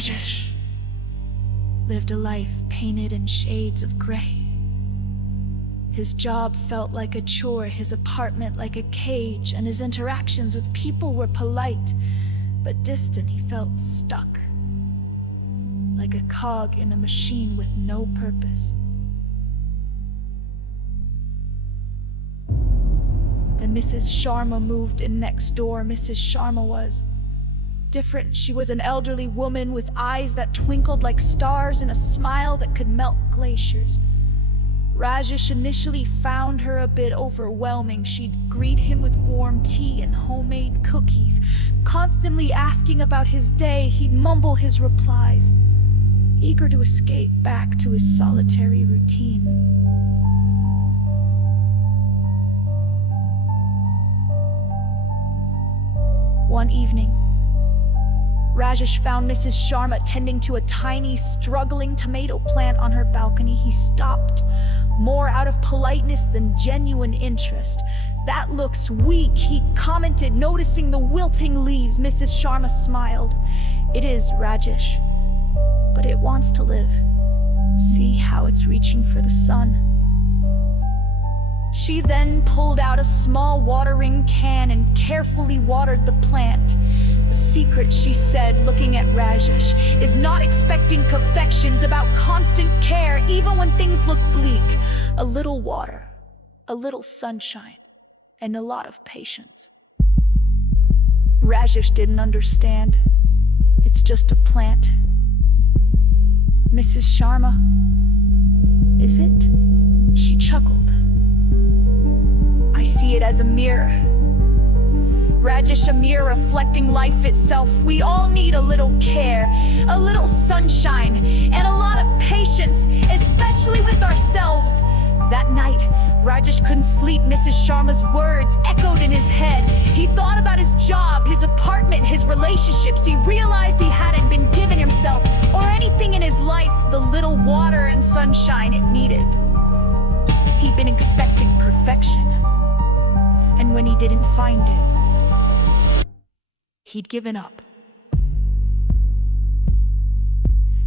Rajesh lived a life painted in shades of gray. His job felt like a chore, his apartment like a cage, and his interactions with people were polite, but distant. He felt stuck, like a cog in a machine with no purpose. Then Mrs. Sharma moved in next door. Mrs. Sharma was different. She was an elderly woman with eyes that twinkled like stars and a smile that could melt glaciers. Rajesh initially found her a bit overwhelming. She'd greet him with warm tea and homemade cookies, constantly asking about his day. He'd mumble his replies, eager to escape back to his solitary routine. One evening, Rajesh found Mrs. Sharma tending to a tiny, struggling tomato plant on her balcony. He stopped, more out of politeness than genuine interest. "That looks weak," he commented, noticing the wilting leaves. Mrs. Sharma smiled. "It is, Rajesh, but it wants to live. See how it's reaching for the sun." She then pulled out a small watering can and carefully watered the plant. "The secret," she said, looking at Rajesh, "is not expecting perfections, about constant care, even when things look bleak. A little water, a little sunshine, and a lot of patience." Rajesh didn't understand. "It's just a plant." "Mrs. Sharma, is it?" She chuckled. "I see it as a mirror. Rajesh, a mirror reflecting life itself. We all need a little care, a little sunshine, and a lot of patience, especially with ourselves." That night, Rajesh couldn't sleep. Mrs. Sharma's words echoed in his head. He thought about his job, his apartment, his relationships. He realized he hadn't been giving himself, or anything in his life, the little water and sunshine it needed. He'd been expecting perfection, and when he didn't find it, he'd given up.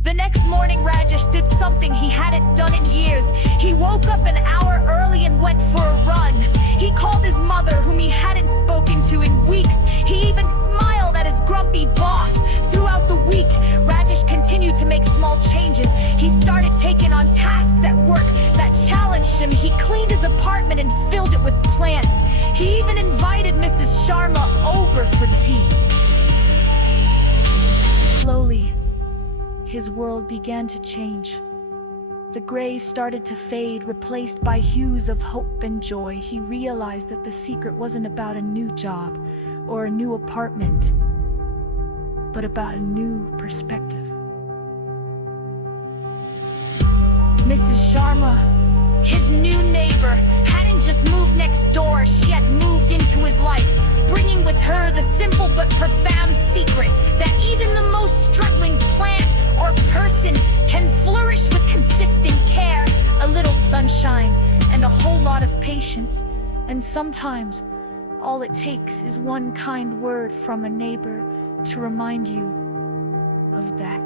The next morning, Rajesh did something he hadn't done in years. He woke up an hour early and went for a run. He called his mother, whom he hadn't spoken to in weeks. He even smiled at his grumpy boss. Throughout the week, Rajesh continued to make small changes. He started taking on tasks at work that challenged him. He cleaned his apartment and filled it with plants. He even invited Mrs. Sharma over for tea. Slowly, his world began to change. The gray started to fade, replaced by hues of hope and joy. He realized that the secret wasn't about a new job or a new apartment, but about a new perspective. Mrs. Sharma, his new neighbor, hadn't just moved next door. She had moved into his life, bringing with her the simple but profound secret that even the most struggling plant or person can flourish with consistent care, a little sunshine, and a whole lot of patience. And sometimes, all it takes is one kind word from a neighbor to remind you of that.